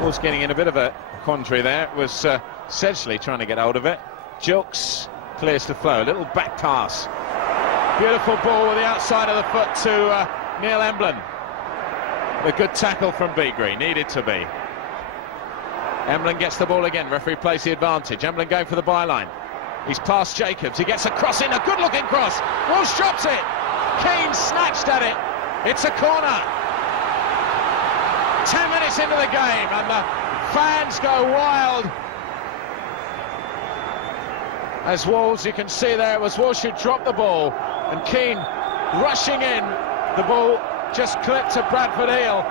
Wolves getting in a bit of a quandary there. It was Sedgley trying to get hold of it. Jilks clears to Flow. A little back pass. Beautiful ball with the outside of the foot to Neil Emblin. A good tackle from Beagrie, needed to be. Emblin gets the ball again, referee plays the advantage. Emblin going for the byline. He's past Jacobs, he gets a cross in, a good looking cross. Walsh drops it. Keane snatched at it. It's a corner. 10 minutes into the game and the fans go wild. As Wolves, you can see there, it was Walsh who dropped the ball and Keane rushing in. The ball just clipped to Bradford heel.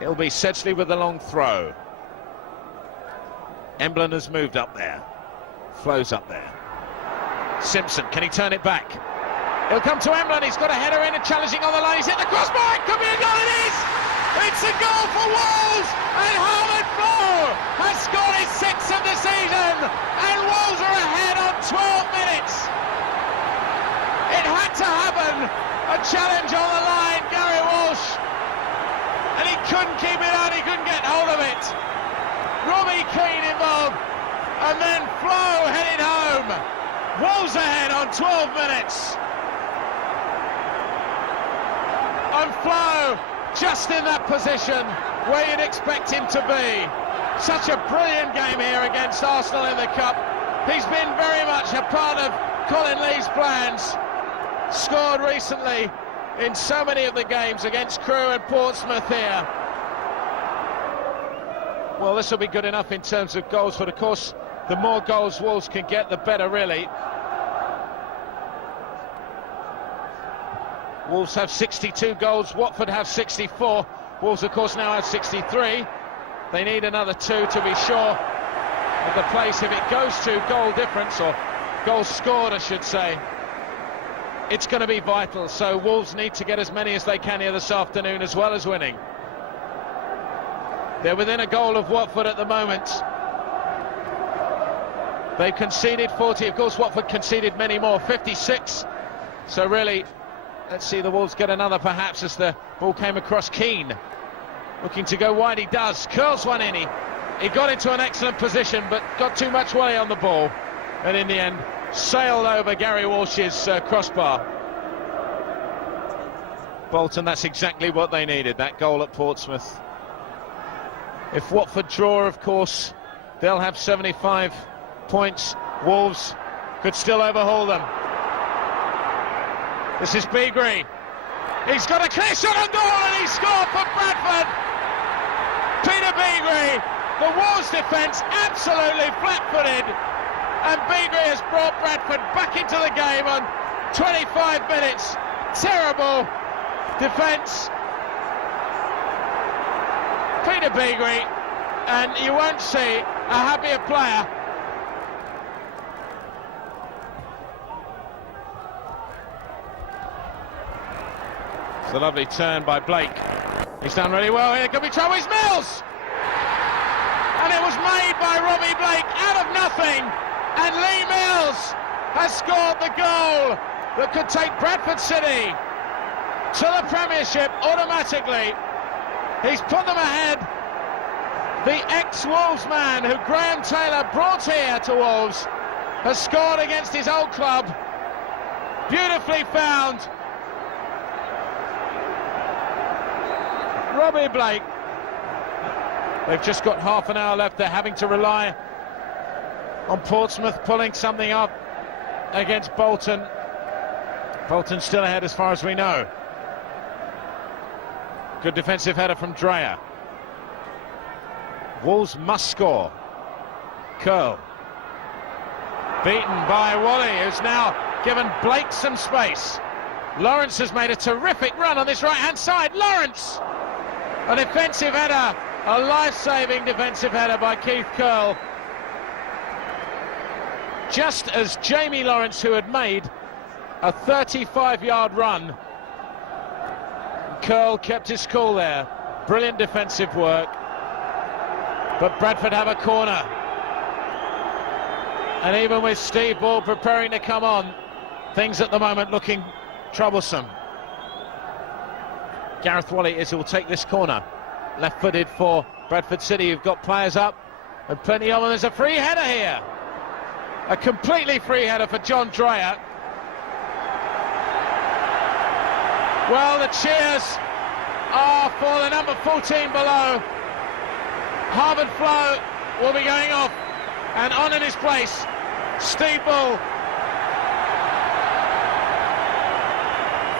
It'll be Sedgley with the long throw. Emblin has moved up there. Flows up there. Simpson, can he turn it back? He'll come to Emblin, he's got a header in and challenging on the line. He's hit the crossbar, it could be a goal, it is! It's a goal for Wolves, and Harvard Flow has scored his 6th of the season, and Wolves are ahead on 12 minutes. It had to happen, a challenge on the line, Gary Walsh, and he couldn't keep it out, he couldn't get hold of it. Robbie Keane involved, and then Flow headed home. Wolves ahead on 12 minutes. And Flow just in that position where you'd expect him to be. Such a brilliant game here against Arsenal in the Cup. He's been very much a part of Colin Lee's plans. Scored recently in so many of the games against Crewe and Portsmouth here. Well, this will be good enough in terms of goals, but of course the more goals Wolves can get, the better, really. Wolves have 62 goals, Watford have 64. Wolves, of course, now have 63. They need another 2 to be sure of the place. If it goes to goal difference, or goals scored, I should say, it's going to be vital. So Wolves need to get as many as they can here this afternoon, as well as winning. They're within a goal of Watford at the moment. They've conceded 40. Of course, Watford conceded many more, 56. So really, let's see the Wolves get another perhaps as the ball came across. Keane looking to go wide, he does, curls one in, he got into an excellent position but got too much way on the ball and in the end sailed over Gary Walsh's crossbar. Bolton, that's exactly what they needed, that goal at Portsmouth. If Watford draw, of course, they'll have 75 points. Wolves could still overhaul them. This is Beagrie. He's got a clear shot on goal and he scored for Bradford. Peter Beagrie, the Wolves defence absolutely flat-footed, and Beagrie has brought Bradford back into the game on 25 minutes. Terrible defence. Peter Beagrie, and you won't see a happier player. It's a lovely turn by Blake. He's done really well here. Could be trouble. It's Mills! And it was made by Robbie Blake out of nothing. And Lee Mills has scored the goal that could take Bradford City to the Premiership automatically. He's put them ahead. The ex-Wolves man who Graham Taylor brought here to Wolves has scored against his old club. Beautifully found. Robbie Blake. They've just got half an hour left. They're having to rely on Portsmouth pulling something up against Bolton. Bolton still ahead as far as we know. Good defensive header from Dreyer. Wolves must score. Curl. Beaten by Wally, who's now given Blake some space. Lawrence has made a terrific run on this right-hand side. Lawrence! A defensive header, a life-saving defensive header by Keith Curl. Just as Jamie Lawrence, who had made a 35-yard run, Curl kept his cool there. Brilliant defensive work. But Bradford have a corner. And even with Steve Ball preparing to come on, things at the moment looking troublesome. Gareth Wally is who will take this corner. left-footed for Bradford City. You've got players up and plenty of them. There's a free header here, a completely free header for John Dreyer. Well, the cheers are for the number 14 below. Harvard Flo will be going off, and on in his place, Steve Bull.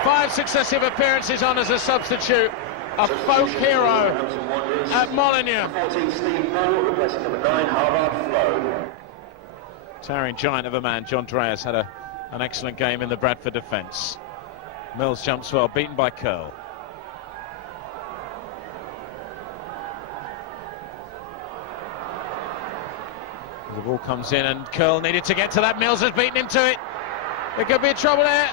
5 successive appearances on as a substitute, a folk hero at Molineux. 14 Steve Bull, replacing number 9 Harvard Flo. Towering giant of a man, John Dreyer's had an excellent game in the Bradford defence. Mills jumps well, beaten by Curl. The ball comes in and Curl needed to get to that. Mills has beaten him to it. There could be trouble there.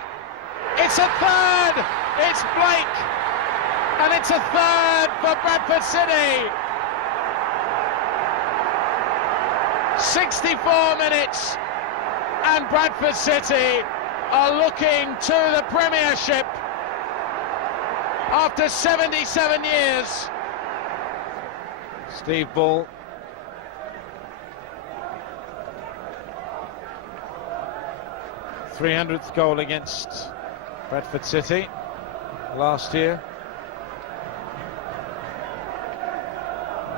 It's a third! It's Blake! And it's a third for Bradford City! 64 minutes and Bradford City are looking to the Premiership after 77 years. Steve Bull. th goal against Bradford City last year.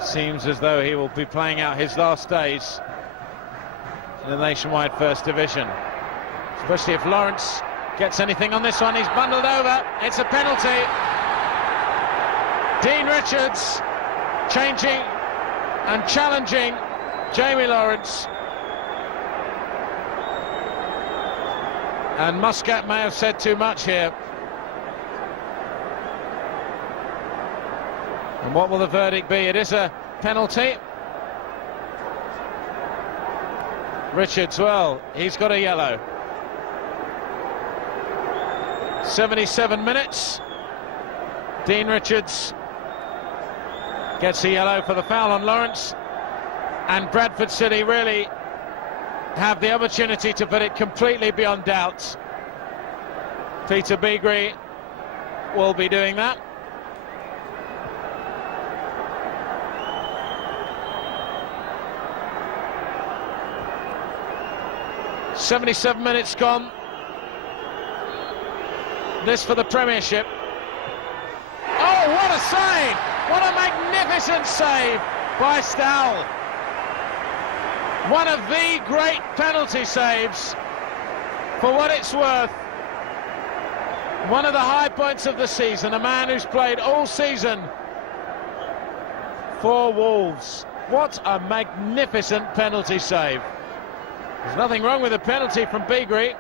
Seems as though he will be playing out his last days in the nationwide First Division, especially if Lawrence gets anything on this one. He's bundled over. It's a penalty. Dean Richards changing and challenging Jamie Lawrence. And Muscat may have said too much here. And what will the verdict be? It is a penalty. Richards, well, he's got a yellow. 77 minutes. Dean Richards gets a yellow for the foul on Lawrence. And Bradford City really have the opportunity to put it completely beyond doubt. Peter Beagrie will be doing that. "77 minutes gone. This for the Premiership." Oh, what a save! What a magnificent save by Stowell. One of the great penalty saves, for what it's worth. One of the high points of the season, a man who's played all season for Wolves. What a magnificent penalty save. There's nothing wrong with the penalty from Beagrie.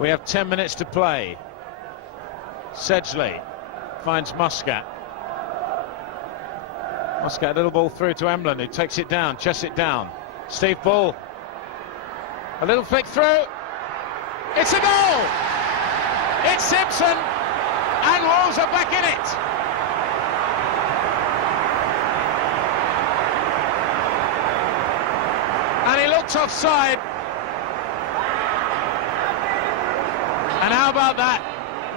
We have 10 minutes to play. Sedgley finds Muscat. Muscat, a little ball through to Emblin, who takes it down, chests it down. Steve Bull, a little flick through. It's a goal! It's Simpson, and Wolves are back in it. And he looked offside. And how about that?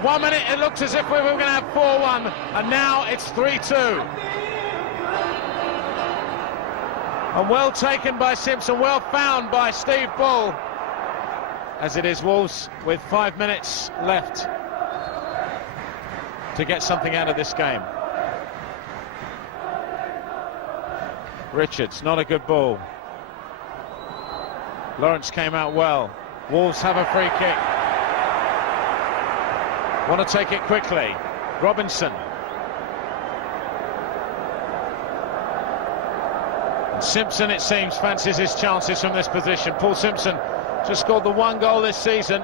1 minute it looked as if we were going to have 4-1, and now it's 3-2. And well taken by Simpson, well found by Steve Bull. As it is Wolves with 5 minutes left to get something out of this game. Richards, not a good ball. Lawrence came out well. Wolves have a free kick. Want to take it quickly. Robinson. And Simpson, it seems, fancies his chances from this position. Paul Simpson just scored the 1 goal this season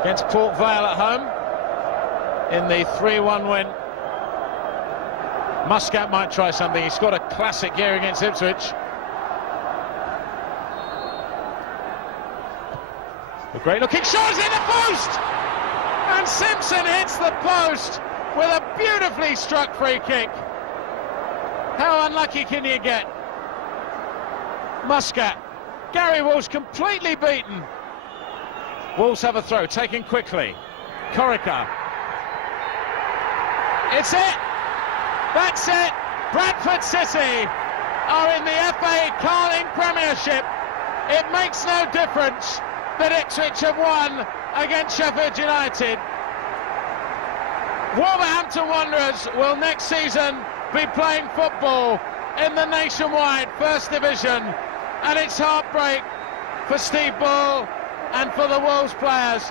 against Port Vale at home in the 3-1 win. Muscat might try something. He scored a classic here against Ipswich. A great looking shot is in the post, and Simpson hits the post with a beautifully struck free kick. How unlucky can you get? Muscat, Gary Walsh completely beaten. Wolves have a throw taken quickly. Corica It's it. That's it. Bradford City are in the FA Carling Premiership. It makes no difference that Ipswich have won against Sheffield United. Wolverhampton Wanderers will next season be playing football in the nationwide First Division, and it's heartbreak for Steve Bull and for the Wolves players.